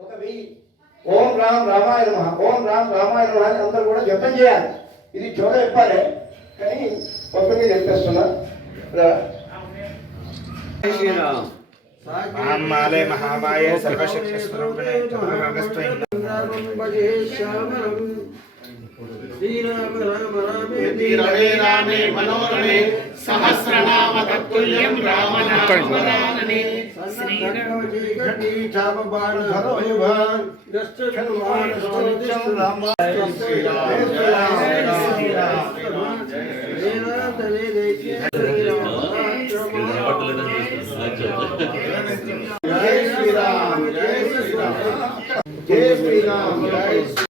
ఒక వెయ్యి. ఓం రామ్ రామాయణ నమ. ఓం రామ్ రామాయ అని అందరూ కూడా జపం చేయాలి. ఇది చోట చెప్పాలి. కానీ ఒక్కరికి చెప్పేస్తున్నా. మాలే మహామాయ సర్వశక్తి స్వరూపిణి రమే రామే మనోరణే సహస్రనామ తత్తుల్యం రామనామరాననే జయ శ్రీరామ్. జయ శ్రీరామ్ జయ శ్రీరామ్. జయ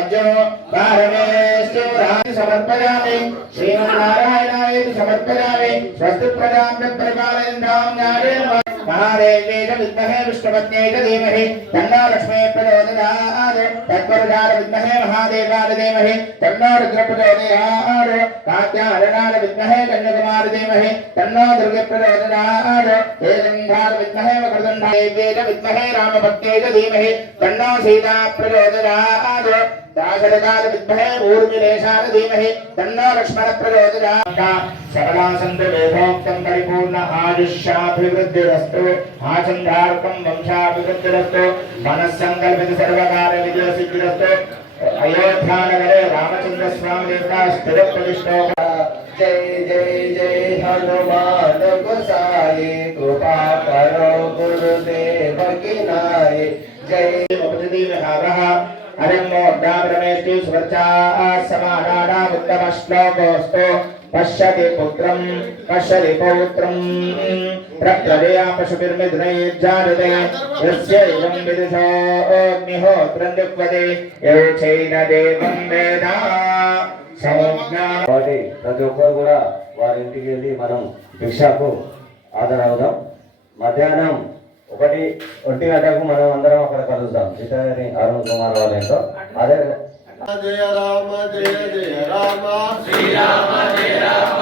రాజ్యం కారణేశ్వరాన్ని సమర్పయామి శ్రీమన్నారాయణాయ సమర్పయామి స్వస్తి ప్రజామ్య పరిపాలయంధామ్యారేణ మహాదేవేన విద్మహే విష్ణుపత్నేత ధీమహి తన్నా లక్ష్మే ప్రచోదయాత్ తత్వరుడార విద్మహే మహాదేవాయ ధీమహి తన్నా రుద్ర ప్రచోదయాత్ కాత్యారణాల విద్మహే కన్యకుమార ధీమహి తన్నా దుర్గ ప్రచోదయాత్ ఏదంధార విద్మహే వక్రదంధాయ విద్మహే రామపత్నేత ధీమహి తన్నా సీతా ప్రచోదయాత్ दाशरथान विद्महे ऊर्मिलेशान धीमहि तन्नो लक्ष्मण प्रचोदयात् सरला सन्तु लोकोक्तं परिपूर्ण आयुष्याभिवृद्धिरस्तु आचन्द्रार्थं वंशाभिवृद्धिरस्तु मनस्सङ्कल्पित सर्वकार्यविदयसिद्धिरस्तु अयोध्यानगरे रामचन्द्रस्वामिदेवता स्थिरप्रतिष्ठो जय जय जय हनुमान गोसाई कृपा करो गुरुदेव किनाय जय उपदिदेव हरः अभिमोद्रामेष्टि सुवचा समानानामुत्तमश्लोकोऽस्तु पश्यति पुत्रम् पश्यति पौत्रम् प्रक्रदया पशुभिर्मिथुनैर्जानुते यस्य इदम् विदुषोऽग्निहोत्रम् दुःखते यौचैन देवम् वेदा కాబట్టి ప్రతి ఒక్కరు కూడా వారి ఇంటికి వెళ్ళి మనం భిక్షకు ఆధారవుదాం మధ్యాహ్నం ఒకటి ఒంటి గంటకు మనం అందరం అక్కడ కలుద్దాం. చిత్తగారి అరుణ్ కుమార్ వాళ్ళ ఇంట్లో అదే జయ రామ జయ జయ రామ. శ్రీరామ జయ రామ.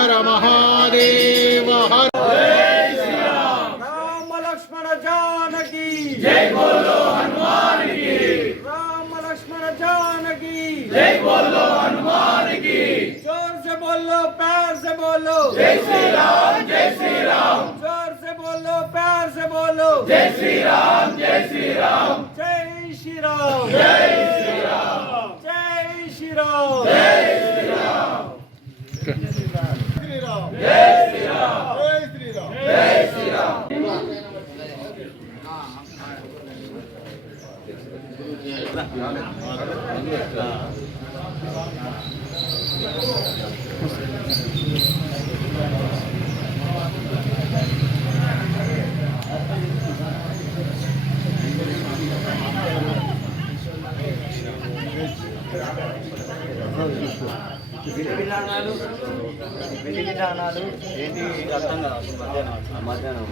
హర మహాదేవ హర రామ లక్ష్మణ జానకి. జై బోలో హనుమాన్కి రామ లక్ష్మణ జానకి. జై బోలో హనుమాన్కి జోర్ సే బోలో ప్యార్ సే బోలో జై శ్రీ రామ్ జై శ్రీ రామ్ జోర్ సే బోలో ప్యార్ సే బోలో జై శ్రీ రామ్ జై శ్రీ రామ్ జై శ్రీ రామ్ జై శ్రీ రామ్ జై శ్రీ రామ్ జై Gracias. విధి విధానాలు విధి విధానాలు. ఏంటి? అర్థం కాదు. మధ్యాహ్నం. మధ్యాహ్నం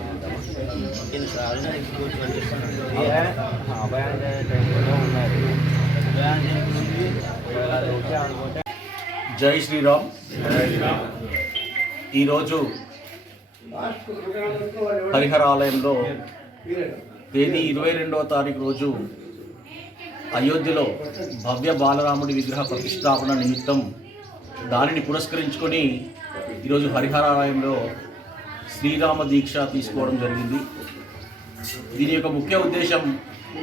టైంలో ఉన్నారు. ఒకవేళ అది ఓకే అనుకుంటే జై శ్రీరామ్. ఈరోజు హరిహర ఆలయంలో తేదీ ఇరవై రెండవ తారీఖు రోజు అయోధ్యలో భవ్య బాలరాముడి విగ్రహ ప్రతిష్టాపన నిమిత్తం దానిని పురస్కరించుకొని ఈరోజు హరిహరాలయంలో శ్రీరామ దీక్ష తీసుకోవడం జరిగింది. దీని యొక్క ముఖ్య ఉద్దేశం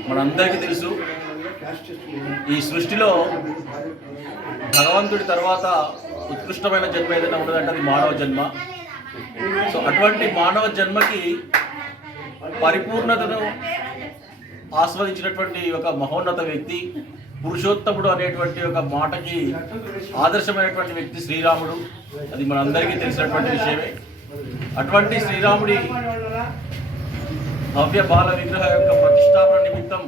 మనందరికీ తెలుసు. ఈ సృష్టిలో భగవంతుడి తర్వాత ఉత్కృష్టమైన జన్మ ఏదైనా ఉండదంటే అది మానవ జన్మ. సో అటువంటి మానవ జన్మకి పరిపూర్ణతను ఆస్వాదించినటువంటి ఒక మహోన్నత వ్యక్తి పురుషోత్తముడు అనేటువంటి ఒక మాటకి ఆదర్శమైనటువంటి వ్యక్తి శ్రీరాముడు. అది మనందరికీ తెలిసినటువంటి విషయమే. అటువంటి శ్రీరాముడి భవ్య బాల విగ్రహ యొక్క ప్రతిష్టాపన నిమిత్తం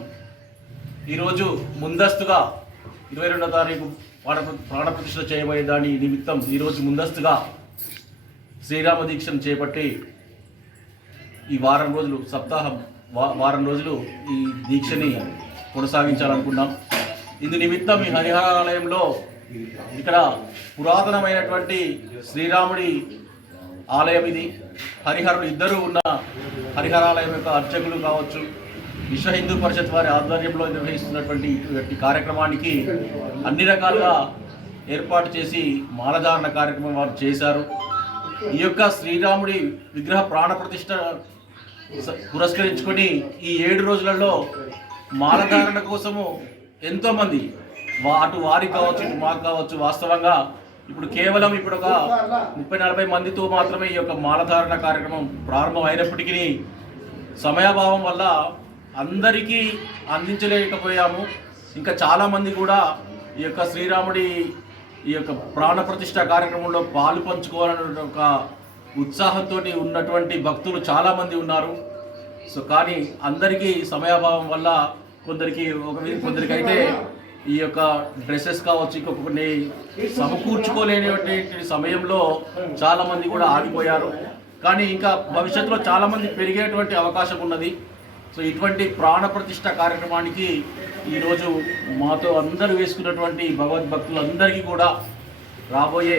ఈరోజు ముందస్తుగా ఇరవై రెండో తారీఖు ప్రాణ ప్రాణప్రతిష్ఠ చేయబోయే దాని నిమిత్తం ఈరోజు ముందస్తుగా శ్రీరామ దీక్షను చేపట్టి ఈ వారం రోజులు సప్తాహం వారం రోజులు ఈ దీక్షని కొనసాగించాలనుకున్నాం ఇందు నిమిత్తం ఈ హరిహరాలయంలో ఇక్కడ పురాతనమైనటువంటి శ్రీరాముడి ఆలయం ఇది. హరిహరులు ఇద్దరు ఉన్న హరిహరాలయం యొక్క అర్చకులు కావచ్చు. విశ్వ హిందూ పరిషత్ వారి ఆధ్వర్యంలో నిర్వహిస్తున్నటువంటి కార్యక్రమానికి అన్ని రకాలుగా ఏర్పాటు చేసి మాలధారణ కార్యక్రమం వారు చేశారు. ఈ యొక్క శ్రీరాముడి విగ్రహ ప్రాణ ప్రతిష్ట పురస్కరించుకొని ఈ ఏడు రోజులలో మాలధారణ కోసము ఎంతోమంది వా అటు వారికి కావచ్చు ఇటు మాకు కావచ్చు వాస్తవంగా ఇప్పుడు కేవలం ఇప్పుడు ఒక ముప్పై నలభై మందితో మాత్రమే ఈ యొక్క మాలధారణ కార్యక్రమం ప్రారంభం అయినప్పటికీ సమయాభావం వల్ల అందరికీ అందించలేకపోయాము. ఇంకా చాలామంది కూడా ఈ యొక్క శ్రీరాముడి ఈ యొక్క ప్రాణప్రతిష్ఠ కార్యక్రమంలో పాలు పంచుకోవాలనే ఒక ఉత్సాహంతో ఉన్నటువంటి భక్తులు చాలామంది ఉన్నారు. సో కానీ అందరికీ సమయాభావం వల్ల కొందరికి ఒక కొందరికి అయితే ఈ యొక్క డ్రెస్సెస్ కావచ్చు ఇంకొక కొన్ని సమకూర్చుకోలేనటువంటి సమయంలో చాలామంది కూడా ఆగిపోయారు. కానీ ఇంకా భవిష్యత్తులో చాలామంది పెరిగేటువంటి అవకాశం ఉన్నది. సో ఇటువంటి ప్రాణప్రతిష్ఠ కార్యక్రమానికి ఈరోజు మాతో అందరూ వేసుకున్నటువంటి భగవద్భక్తులందరికీ కూడా రాబోయే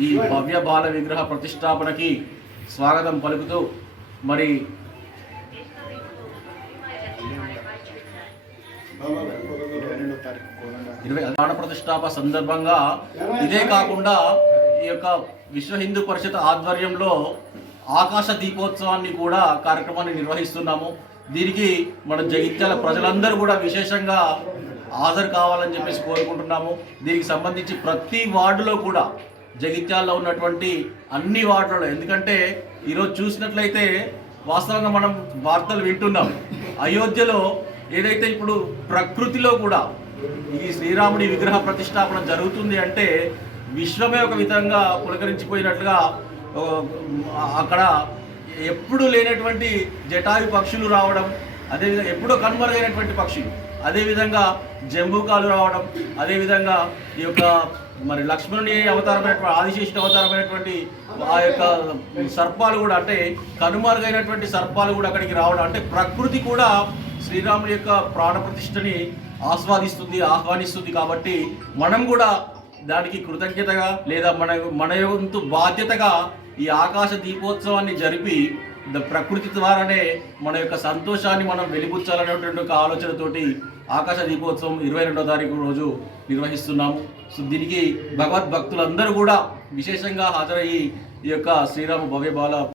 ఈ భవ్య బాల విగ్రహ ప్రతిష్టాపనకి స్వాగతం పలుకుతూ మరి ఇరవై ప్రాణ ప్రతిష్టాప సందర్భంగా ఇదే కాకుండా ఈ యొక్క విశ్వ హిందూ పరిషత్ ఆధ్వర్యంలో ఆకాశ దీపోత్సవాన్ని కూడా కార్యక్రమాన్ని నిర్వహిస్తున్నాము. దీనికి మన జగిత్యాల ప్రజలందరూ కూడా విశేషంగా హాజరు కావాలని చెప్పేసి కోరుకుంటున్నాము. దీనికి సంబంధించి ప్రతి వార్డులో కూడా జగిత్యాల్లో ఉన్నటువంటి అన్ని వార్డులలో. ఎందుకంటే ఈరోజు చూసినట్లయితే వాస్తవంగా మనం వార్తలు వింటున్నాం. అయోధ్యలో ఏదైతే ఇప్పుడు ప్రకృతిలో కూడా ఈ శ్రీరాముడి విగ్రహ ప్రతిష్టాపన జరుగుతుంది అంటే విశ్వమే ఒక విధంగా పులకరించిపోయినట్లుగా అక్కడ ఎప్పుడు లేనటువంటి జటాయు పక్షులు రావడం అదేవిధంగా ఎప్పుడో కనుమరుగైనటువంటి పక్షులు. అదేవిధంగా జంబూకాలు రావడం అదేవిధంగా ఈ యొక్క మరి లక్ష్మణుని అవతారమైనటువంటి ఆదిశేషుని అవతారమైనటువంటి ఆ యొక్క సర్పాలు కూడా అంటే కనుమరుగైనటువంటి సర్పాలు కూడా అక్కడికి రావడం అంటే ప్రకృతి కూడా శ్రీరాముడి యొక్క ప్రాణప్రతిష్టని ఆస్వాదిస్తుంది ఆహ్వానిస్తుంది కాబట్టి మనం కూడా దానికి కృతజ్ఞతగా లేదా మన మన వంతు బాధ్యతగా ఈ ఆకాశ దీపోత్సవాన్ని జరిపి ప్రకృతి ద్వారానే మన యొక్క సంతోషాన్ని మనం వెలిపుచ్చాలనేటువంటి ఒక ఆలోచనతోటి ఆకాశ దీపోత్సవం ఇరవై రెండో తారీఖు రోజు నిర్వహిస్తున్నాము. సో దీనికి భగవద్భక్తులందరూ కూడా విశేషంగా హాజరయ్యి ఈ యొక్క శ్రీరామ భవ్య బాల